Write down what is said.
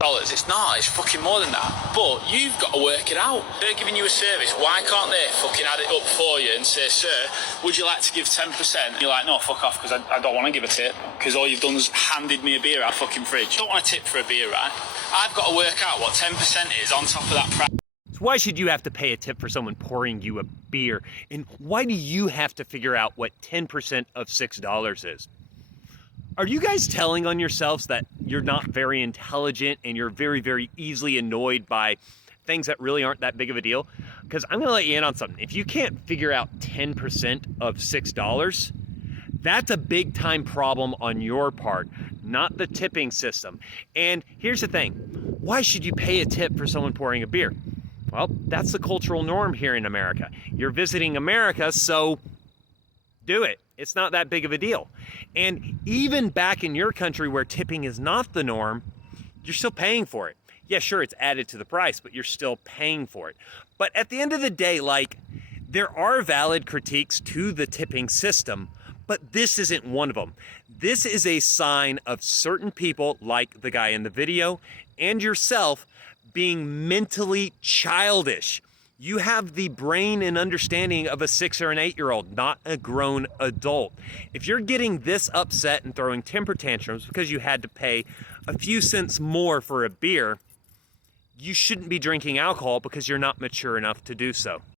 dollars. It's not, it's fucking more than that. But you've got to work it out. They're giving you a service. Why can't they fucking add it up for you and say, sir, would you like to give 10%? You're like, no, fuck off, because I don't want to give a tip. Because all you've done is handed me a beer out of fucking fridge. I don't want a tip for a beer, right? I've got to work out what 10% is on top of that price. So why should you have to pay a tip for someone pouring you a beer? And why do you have to figure out what 10% of $6 is? Are you guys telling on yourselves that you're not very intelligent and you're very, very easily annoyed by things that really aren't that big of a deal? Because I'm going to let you in on something. If you can't figure out 10% of $6, that's a big time problem on your part, not the tipping system. And here's the thing. Why should you pay a tip for someone pouring a beer? Well, that's the cultural norm here in America. You're visiting America, so do it. It's not that big of a deal. And even back in your country where tipping is not the norm, you're still paying for it. Yeah, sure, it's added to the price, but you're still paying for it. But at the end of the day, like, there are valid critiques to the tipping system, but this isn't one of them. This is a sign of certain people, like the guy in the video, and yourself, being mentally childish. You have the brain and understanding of a 6 or an 8-year-old, not a grown adult. If you're getting this upset and throwing temper tantrums because you had to pay a few cents more for a beer, you shouldn't be drinking alcohol because you're not mature enough to do so.